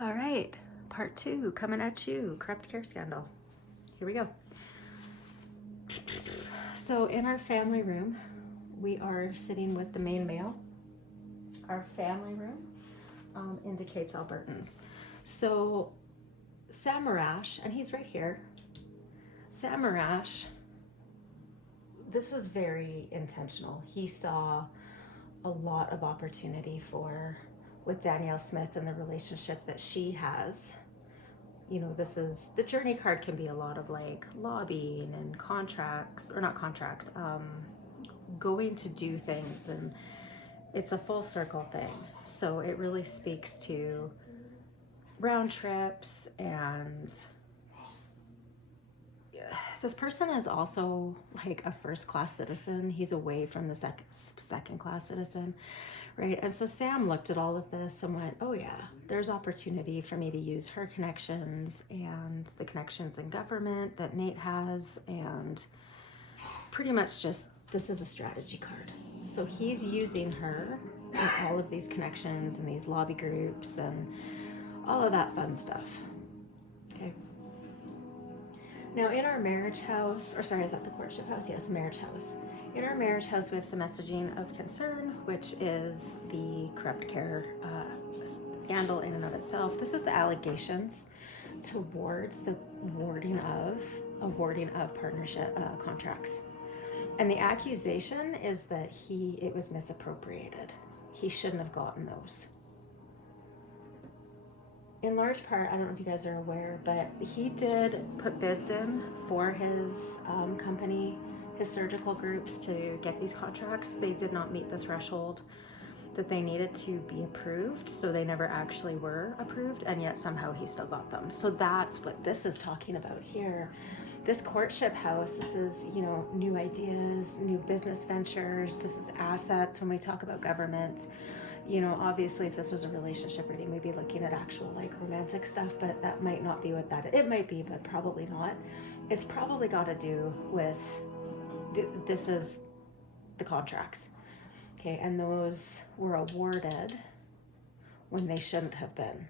All right, part 2 coming at you, corrupt care scandal. Here we go. So in our family room, we are sitting with the main male. Our family room indicates Albertans. So Samarash, and he's right here. Samarash, this was very intentional. He saw a lot of opportunity with Danielle Smith and the relationship that she has. You know, this is the journey card can be a lot of like lobbying and contracts, or not contracts, going to do things, and it's a full circle thing. So it really speaks to round trips, and this person is also like a first class citizen. He's away from the second class citizen, right? And so Sam looked at all of this and went, oh yeah, there's opportunity for me to use her connections and the connections in government that Nate has, and pretty much just, this is a strategy card. So he's using her in all of these connections and these lobby groups and all of that fun stuff. Okay. Now in our marriage house, or sorry, is that the courtship house? Yes, marriage house. In our marriage house, we have some messaging of concern, which is the corrupt care scandal in and of itself. This is the allegations towards the awarding of partnership contracts. And the accusation is that it was misappropriated. He shouldn't have gotten those. In large part, I don't know if you guys are aware, but he did put bids in for his company, his surgical groups, to get these contracts. They did not meet the threshold that they needed to be approved, so they never actually were approved, and yet somehow he still got them. So that's what this is talking about here. This courtship house, this is, you know, new ideas, new business ventures, this is assets. When we talk about government, you know, obviously if this was a relationship reading, we'd be looking at actual like romantic stuff, but that might not be what that is. It might be, but probably not. It's probably got to do with, this is the contracts. Okay, and those were awarded when they shouldn't have been.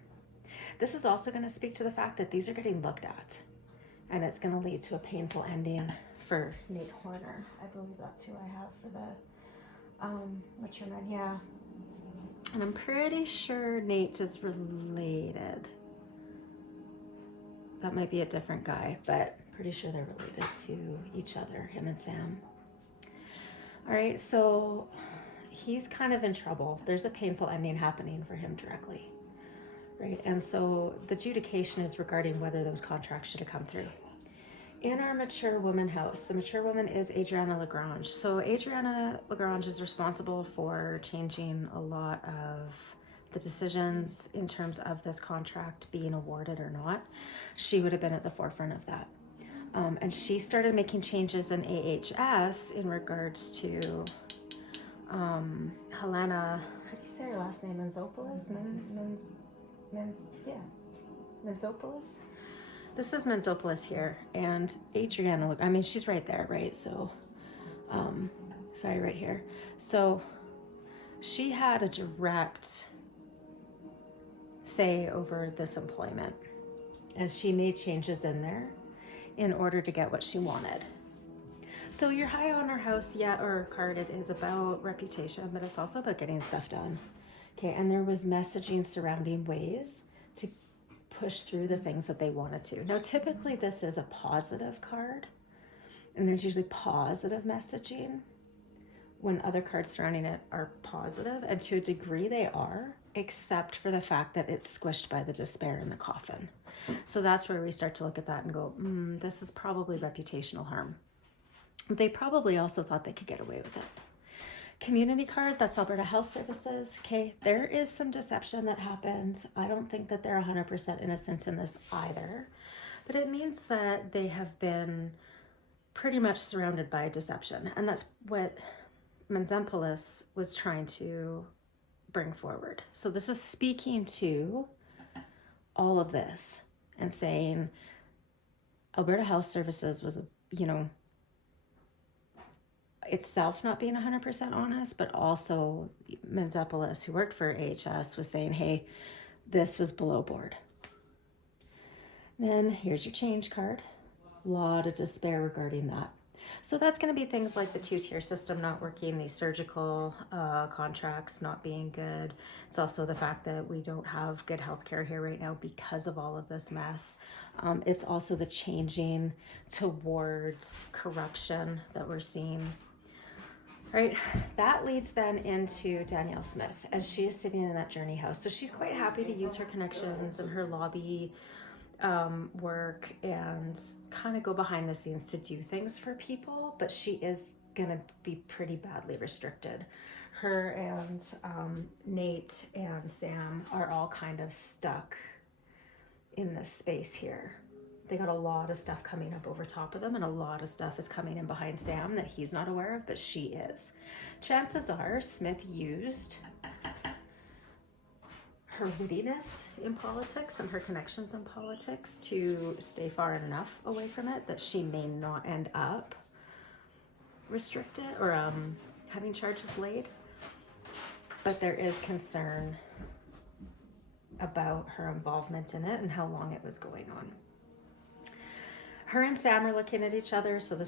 This is also going to speak to the fact that these are getting looked at, and it's going to lead to a painful ending for Nate Horner. I believe that's who I have for the mature men. Yeah. And I'm pretty sure Nate is related. That might be a different guy, but pretty sure they're related to each other, him and Sam. All right, so he's kind of in trouble. There's a painful ending happening for him directly, right? And so the adjudication is regarding whether those contracts should have come through. In our mature woman house, the mature woman is Adriana Lagrange. So Adriana Lagrange is responsible for changing a lot of the decisions in terms of this contract being awarded or not. She would have been at the forefront of that. And she started making changes in AHS in regards to Helena, how do you say her last name? Menzopoulos? Menzopoulos? This is Menzopoulos here, and Adriana, I mean, she's right there, right? So, sorry, right here. So she had a direct say over this employment, and she made changes in there in order to get what she wanted. So your high honor house, yeah, or card, it is about reputation, but it's also about getting stuff done. Okay, and there was messaging surrounding ways to push through the things that they wanted to. Now, typically this is a positive card, and there's usually positive messaging when other cards surrounding it are positive, and to a degree they are, except for the fact that it's squished by the despair in the coffin. So that's where we start to look at that and go, this is probably reputational harm. They probably also thought they could get away with it. Community card, that's Alberta Health Services. Okay, there is some deception that happened. I don't think that they're 100% innocent in this either, but it means that they have been pretty much surrounded by deception, and that's what Menzopoulos was trying to bring forward. So this is speaking to all of this and saying Alberta Health Services was, you know, itself not being 100% honest, but also Menzopoulos, who worked for AHS, was saying, hey, this was below board. Then here's your change card. A lot of despair regarding that. So that's going to be things like the 2-tier system not working, the surgical contracts not being good. It's also the fact that we don't have good healthcare here right now because of all of this mess. It's also the changing towards corruption that we're seeing. Right, that leads then into Danielle Smith as she is sitting in that journey house. So she's quite happy to use her connections and her lobby work and kind of go behind the scenes to do things for people, but she is gonna be pretty badly restricted. Her and Nate and Sam are all kind of stuck in this space here. They got a lot of stuff coming up over top of them, and a lot of stuff is coming in behind Sam that he's not aware of, but she is. Chances are Smith used her wittiness in politics and her connections in politics to stay far enough away from it that she may not end up restricted or having charges laid. But there is concern about her involvement in it and how long it was going on. Her and Sam are looking at each other, so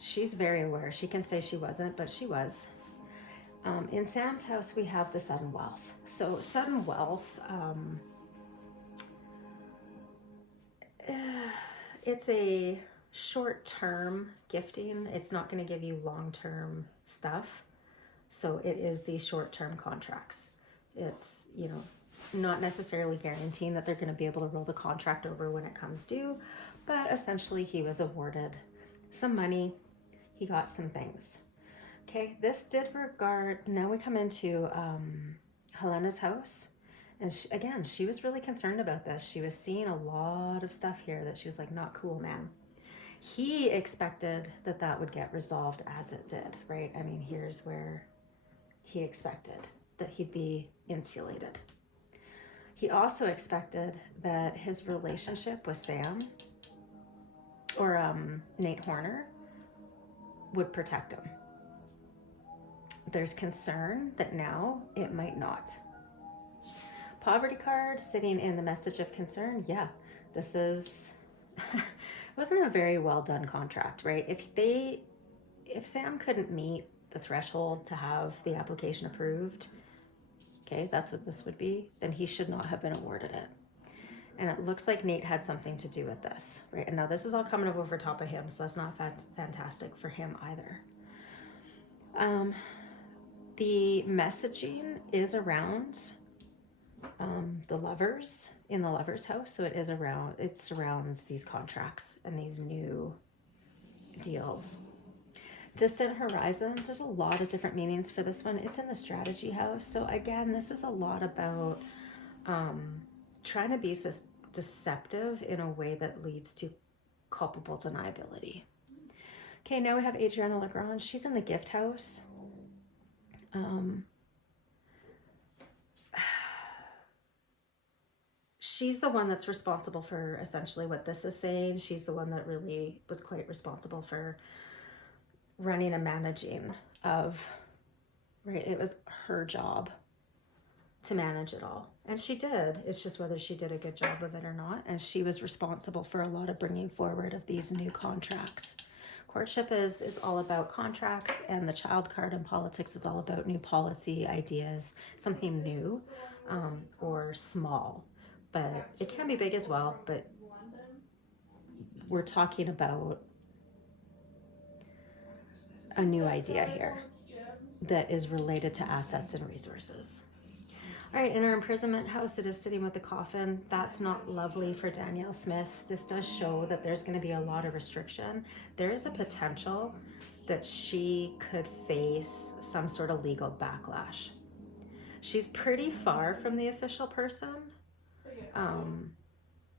she's very aware. She can say she wasn't, but she was. In Sam's house, we have the sudden wealth. So sudden wealth, it's a short-term gifting. It's not going to give you long-term stuff. So it is these short-term contracts. It's, not necessarily guaranteeing that they're going to be able to roll the contract over when it comes due, but essentially he was awarded some money. He got some things. Okay, this did regard, now we come into Helena's house. And she was really concerned about this. She was seeing a lot of stuff here that she was like, not cool, man. He expected that would get resolved as it did, right? I mean, here's where he expected that he'd be insulated. He also expected that his relationship with Sam or Nate Horner would protect him. There's concern that now it might not. Poverty card sitting in the message of concern. Yeah, this is wasn't a very well done contract, right? If Sam couldn't meet the threshold to have the application approved, okay, that's what this would be, then he should not have been awarded it. And it looks like Nate had something to do with this, right? And now this is all coming up over top of him, so that's not fantastic for him either. The messaging is around the lovers in the lover's house, so it surrounds these contracts and these new deals. Distant horizons, there's a lot of different meanings for this one. It's in the strategy house, so again, this is a lot about trying to be deceptive in a way that leads to culpable deniability. Okay, now we have Adriana Lagrange. She's in the gift house. She's the one that's responsible for essentially what this is saying. She's the one that really was quite responsible for running and managing of, right? It was her job to manage it all. And she did. It's just whether she did a good job of it or not. And she was responsible for a lot of bringing forward of these new contracts. Courtship is all about contracts, and the child card in politics is all about new policy ideas, something new or small. But it can be big as well, but we're talking about a new idea here that is related to assets and resources. All right, in our imprisonment house, it is sitting with the coffin. That's not lovely for Danielle Smith. This does show that there's going to be a lot of restriction. There is a potential that she could face some sort of legal backlash. She's pretty far from the official person.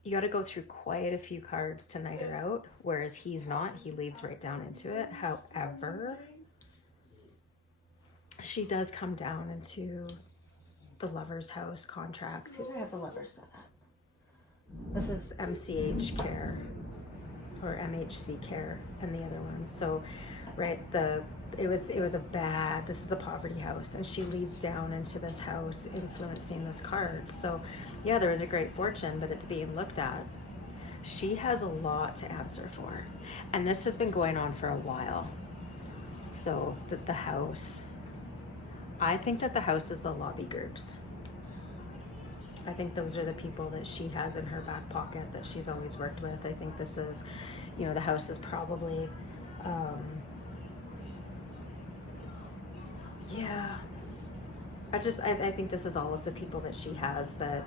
You got to go through quite a few cards to night her out, whereas he's not. He leads right down into it. However, she does come down into the lover's house contracts. Who do I have the lovers set at? This is MCH care or MHC care and the other ones. So right? It was a bad, this is a poverty house, and she leads down into this house influencing this card. So yeah, there is a great fortune, but it's being looked at. She has a lot to answer for, and this has been going on for a while. So that the house, I think that the house is the lobby groups. I think those are the people that she has in her back pocket that she's always worked with. I think this is, you know, the house is probably, yeah. I think this is all of the people that she has that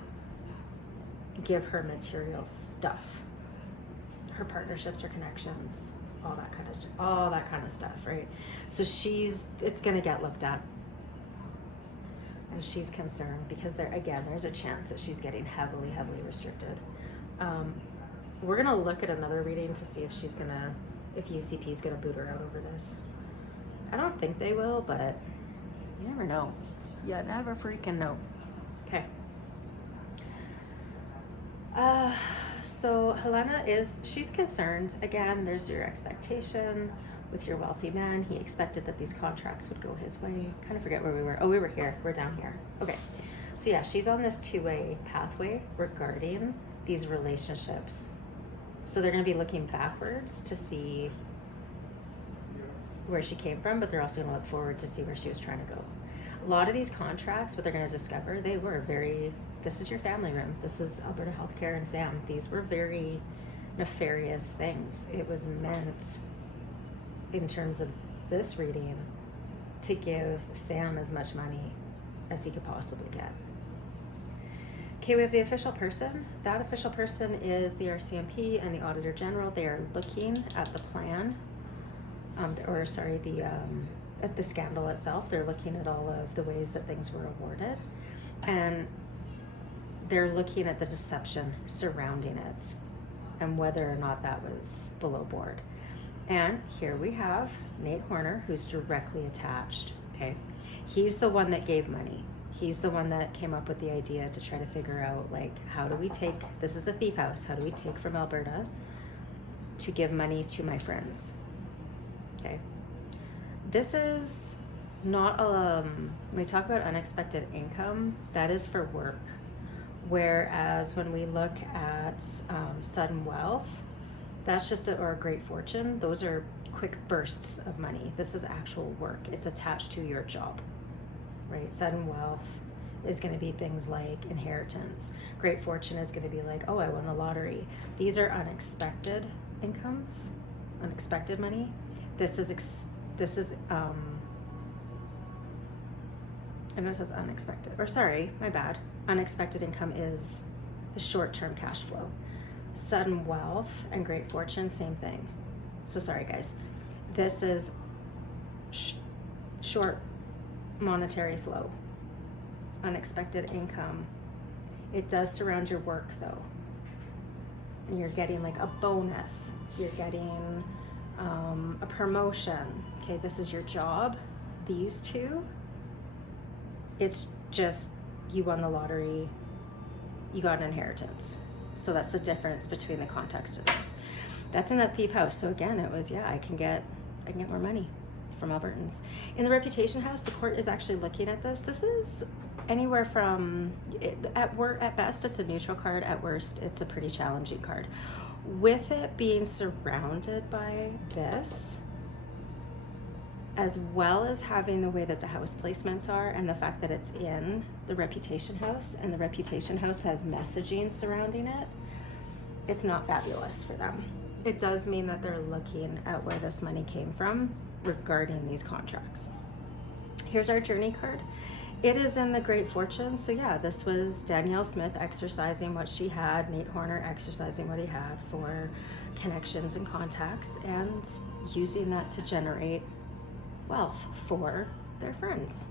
give her material stuff, her partnerships, her connections, all that kind of stuff, right? So it's gonna get looked at. And she's concerned because there's a chance that she's getting heavily restricted. We're gonna look at another reading to see if UCP is gonna boot her out over this. I don't think they will, but you never know. You never freaking know. Okay. So Helena she's concerned. Again, there's your expectation with your wealthy man. He expected that these contracts would go his way. Kind of forget where we were. Oh, we were here. We're down here. Okay. So yeah, she's on this two-way pathway regarding these relationships. So they're going to be looking backwards to see where she came from, but they're also going to look forward to see where she was trying to go. A lot of these contracts, what they're going to discover, this is your family room. This is Alberta Healthcare and Sam. These were very nefarious things. It was meant, in terms of this reading, to give Sam as much money as he could possibly get. Okay, we have the official person. That official person is the RCMP and the Auditor General. They are looking at the plan, at the scandal itself. They're looking at all of the ways that things were awarded, and they're looking at the deception surrounding it and whether or not that was below board. And here we have Nate Horner, who's directly attached. Okay, he's the one that gave money. He's the one that came up with the idea to try to figure out, like, how do we take, this is the thief house, how do we take from Alberta to give money to my friends? Okay. This is not, when we talk about unexpected income, that is for work. Whereas when we look at sudden wealth, that's just or a great fortune, those are quick bursts of money. This is actual work. It's attached to your job, right? Sudden wealth is going to be things like inheritance. Great fortune is going to be like, oh, I won the lottery. These are unexpected incomes, unexpected money. This is I know it says unexpected, or sorry, my bad. Unexpected income is the short-term cash flow. Sudden wealth and great fortune, same thing. So sorry, guys. This is short monetary flow. Unexpected income. It does surround your work, though. And you're getting like a bonus. You're getting a promotion. Okay, this is your job. These two, it's just you won the lottery, you got an inheritance. So that's the difference between the context of those. That's in that thief house. So again, it was, I can get more money from Albertans. In the reputation house, the court is actually looking at this. This is anywhere from, at best, it's a neutral card. At worst, it's a pretty challenging card. With it being surrounded by this, as well as having the way that the house placements are and the fact that it's in the reputation house and the reputation house has messaging surrounding it, it's not fabulous for them. It does mean that they're looking at where this money came from regarding these contracts. Here's our journey card. It is in the Great Fortune. So yeah, this was Danielle Smith exercising what she had, Nate Horner exercising what he had for connections and contacts and using that to generate wealth for their friends.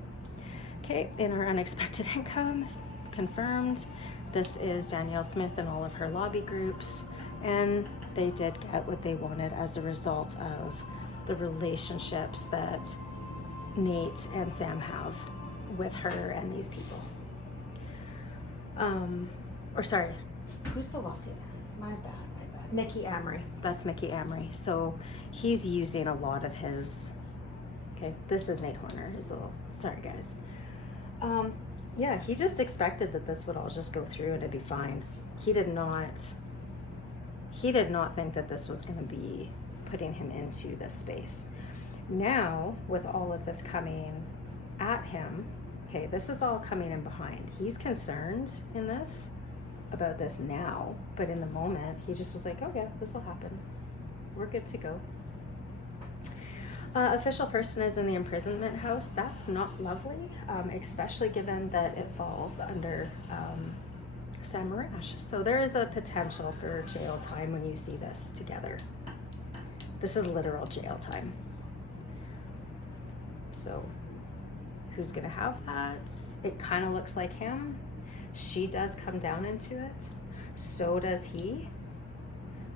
Okay, in our unexpected incomes, confirmed, this is Danielle Smith and all of her lobby groups, and they did get what they wanted as a result of the relationships that Nate and Sam have with her and these people. Who's the lofty man? My bad. Mickey Amory. That's Mickey Amory. So he's using a lot of his. Okay, this is Nate Horner. His little. Sorry, guys. Yeah, he just expected that this would all just go through and it'd be fine. He did not think that this was going to be putting him into this space. Now, with all of this coming at him, okay, this is all coming in behind. He's concerned in this about this now, but in the moment, he just was like, oh yeah, this will happen. We're good to go. Official person is in the imprisonment house. That's not lovely, especially given that it falls under Sam Marash. So there is a potential for jail time when you see this together. This is literal jail time. So who's gonna have that? It kind of looks like him. She does come down into it. So does he.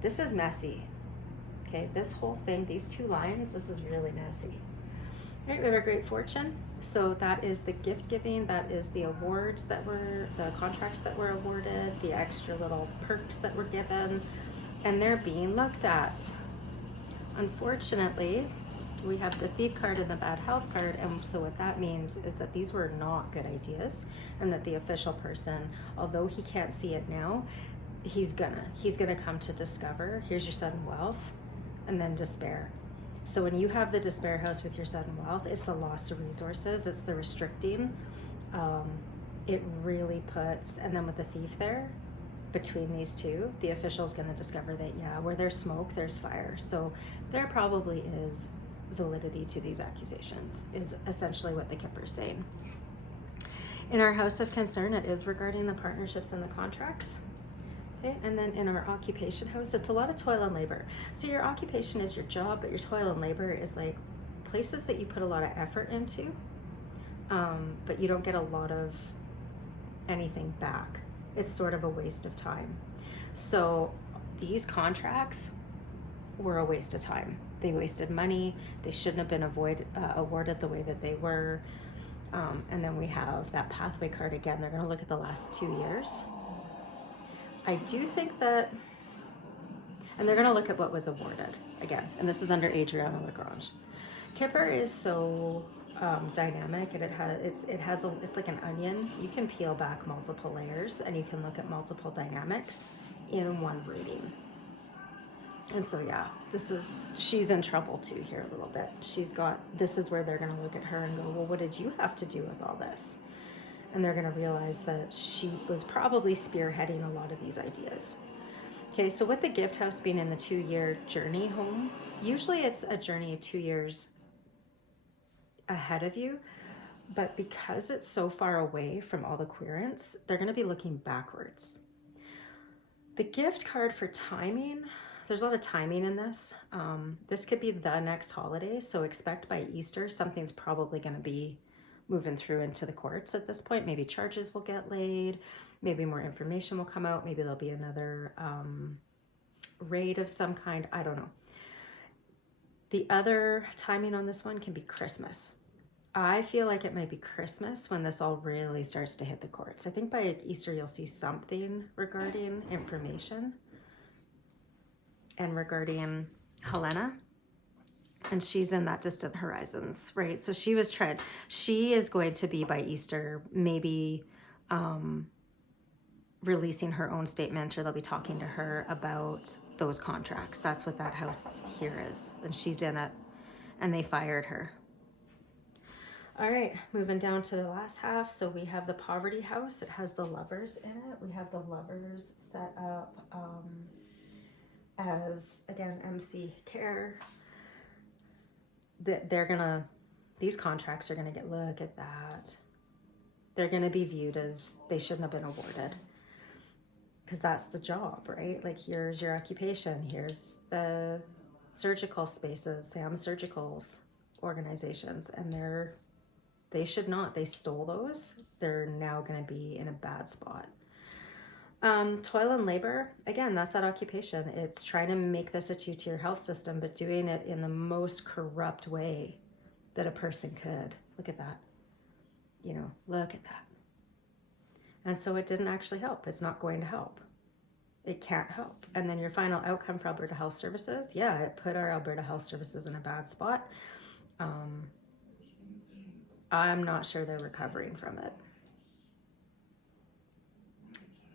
This is messy. Okay, this whole thing, these two lines, this is really messy. All right, we have our Great Fortune. So that is the gift giving, that is the awards that were, the contracts that were awarded, the extra little perks that were given, and they're being looked at. Unfortunately, we have the thief card and the bad health card, and so what that means is that these were not good ideas, and that the official person, although he can't see it now, he's gonna come to discover, here's your sudden wealth, and then despair. So when you have the despair house with your sudden wealth, it's the loss of resources, it's the restricting. It really puts, and then with the thief there, between these two, the official's gonna discover that, yeah, where there's smoke, there's fire. So there probably is validity to these accusations, is essentially what the Kipper is saying. In our house of concern, it is regarding the partnerships and the contracts. Okay, and then in our occupation house, it's a lot of toil and labor. So your occupation is your job, but your toil and labor is like places that you put a lot of effort into, but you don't get a lot of anything back. It's sort of a waste of time. So these contracts were a waste of time. They wasted money. They shouldn't have been awarded the way that they were. And then we have that pathway card again. They're going to look at the last 2 years. I do think that, and they're going to look at what was awarded again, and this is under Adriana Lagrange. Kipper is so dynamic, and it's like an onion. You can peel back multiple layers, and you can look at multiple dynamics in one reading. And so yeah, she's in trouble too here a little bit. This is where they're going to look at her and go, well, what did you have to do with all this? And they're going to realize that she was probably spearheading a lot of these ideas. Okay, so with the gift house being in the 2-year journey home, usually it's a journey 2 years ahead of you, but because it's so far away from all the querents, they're going to be looking backwards. The gift card for timing, there's a lot of timing in this. This could be the next holiday, so expect by Easter something's probably going to be moving through into the courts at this point. Maybe charges will get laid, maybe more information will come out, maybe there'll be another raid of some kind, I don't know. The other timing on this one can be Christmas. I feel like it might be Christmas when this all really starts to hit the courts. I think by Easter you'll see something regarding information and regarding Helena. And she's in that distant horizons, right? So she is going to be by Easter, maybe releasing her own statement, or they'll be talking to her about those contracts. That's what that house here is. And she's in it, and they fired her. All right, moving down to the last half. So we have the poverty house. It has the lovers in it. We have the lovers set up as, again, MC Care. These contracts are gonna look at that. They're gonna be viewed as they shouldn't have been awarded, because that's the job, right? Like, here's your occupation, here's the surgical spaces, Sam Surgical's organizations, and they should not, they stole those. They're now gonna be in a bad spot. Toil and labor, again, that's that occupation. It's trying to make this a 2-tier health system, but doing it in the most corrupt way that a person could. Look at that. Look at that. And so it didn't actually help. It's not going to help. It can't help. And then your final outcome for Alberta Health Services, yeah, it put our Alberta Health Services in a bad spot. I'm not sure they're recovering from it.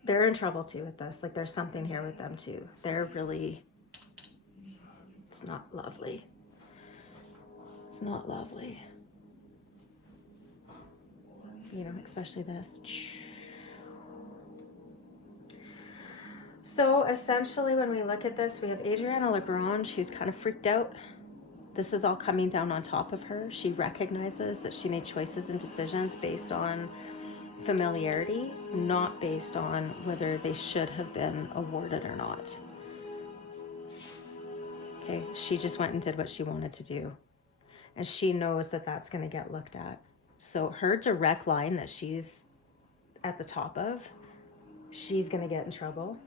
They're in trouble too with this. Like there's something here with them too. They're really, it's not lovely. It's not lovely. You know, especially this. So essentially when we look at this, we have Adriana Lagrange, who's kind of freaked out. This is all coming down on top of her. She recognizes that she made choices and decisions based on familiarity, not based on whether they should have been awarded or not. Okay, she just went and did what she wanted to do. And she knows that that's going to get looked at. So her direct line that she's at the top of, she's going to get in trouble.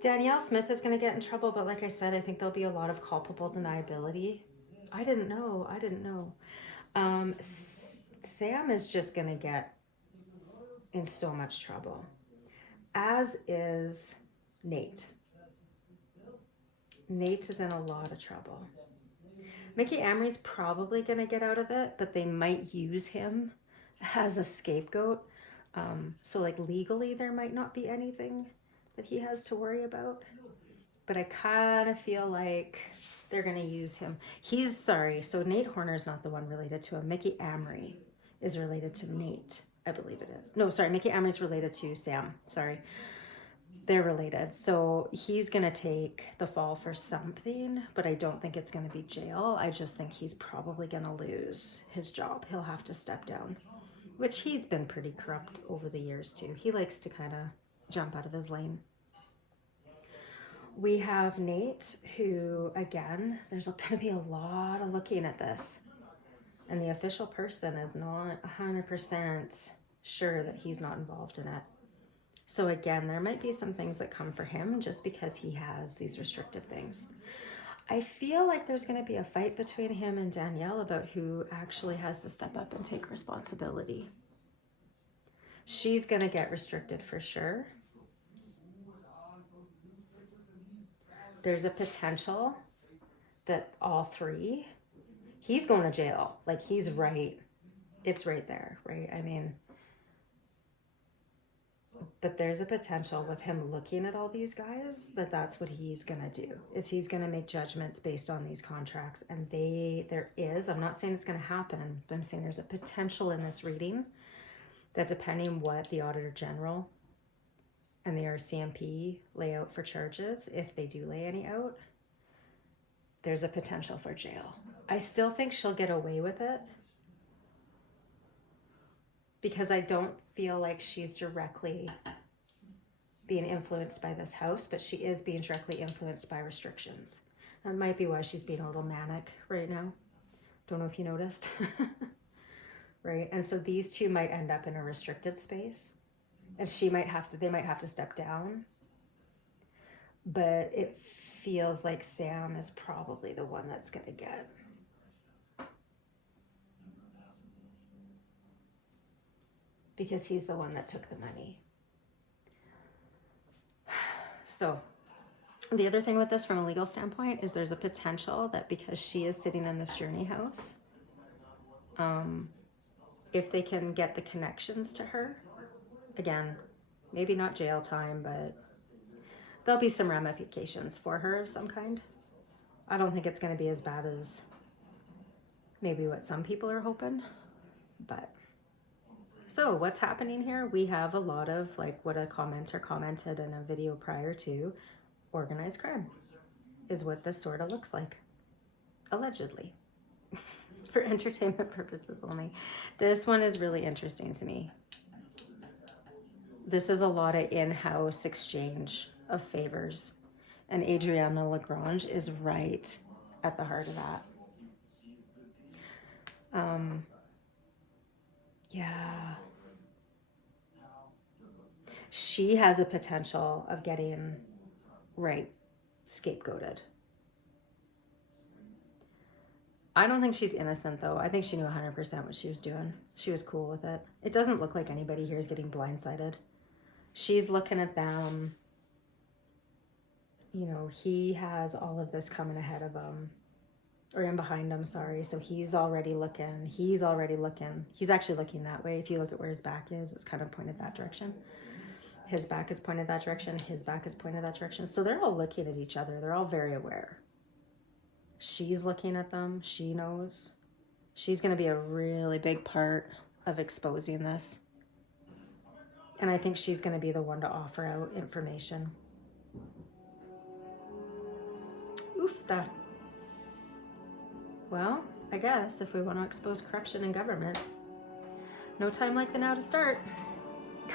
Danielle Smith is going to get in trouble, but like I said, I think there'll be a lot of culpable deniability. I didn't know. Sam is just going to get in so much trouble, as is Nate. Nate is in a lot of trouble. Mickey Amory's probably going to get out of it, but they might use him as a scapegoat. So like legally there might not be anything that he has to worry about, but I kind of feel like they're going to use him. So Nate Horner's not the one related to him. Mickey Amory is related to Nate, I believe it is. No, sorry, Mickey Amory's related to Sam. Sorry. They're related. So he's going to take the fall for something, but I don't think it's going to be jail. I just think he's probably going to lose his job. He'll have to step down, which he's been pretty corrupt over the years too. He likes to kind of jump out of his lane. We have Nate, who, again, there's going to be a lot of looking at this. And the official person is not 100% sure that he's not involved in it. So again, there might be some things that come for him just because he has these restrictive things. I feel like there's going to be a fight between him and Danielle about who actually has to step up and take responsibility. She's going to get restricted for sure. There's a potential that all three, he's going to jail. Like he's right. It's right there, right? I mean, but there's a potential with him looking at all these guys that that's what he's going to do, is he's going to make judgments based on these contracts. And I'm not saying it's going to happen, but I'm saying there's a potential in this reading that depending what the Auditor General and the RCMP lay out for charges, if they do lay any out, there's a potential for jail. I still think she'll get away with it because I don't feel like she's directly being influenced by this house, but she is being directly influenced by restrictions. That might be why she's being a little manic right now. Don't know if you noticed. Right? And so these two might end up in a restricted space. And they might have to step down. But it feels like Sam is probably the one that's going to get. Because he's the one that took the money. So the other thing with this from a legal standpoint is there's a potential that because she is sitting in this journey house, if they can get the connections to her, again, maybe not jail time, but there'll be some ramifications for her of some kind. I don't think it's going to be as bad as maybe what some people are hoping, but so what's happening here? We have a lot of like what a commenter commented in a video prior to, organized crime is what this sort of looks like, allegedly. For entertainment purposes only. This one is really interesting to me. This is a lot of in-house exchange of favors. And Adriana Lagrange is right at the heart of that. Yeah. She has a potential of getting, scapegoated. I don't think she's innocent, though. I think she knew 100% what she was doing. She was cool with it. It doesn't look like anybody here is getting blindsided. She's looking at them. you know, he has all of this coming ahead of him, or in behind him, sorry. So he's already looking. He's actually looking that way. If you look at where his back is, it's kind of pointed that direction. His back is pointed that direction. His back is pointed that direction. So they're all looking at each other. They're all very aware. She's looking at them. She knows. She's going to be a really big part of exposing this. And I think she's going to be the one to offer out information. Oofta. Well, I guess if we want to expose corruption in government, no time like the now to start.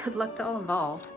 Good luck to all involved.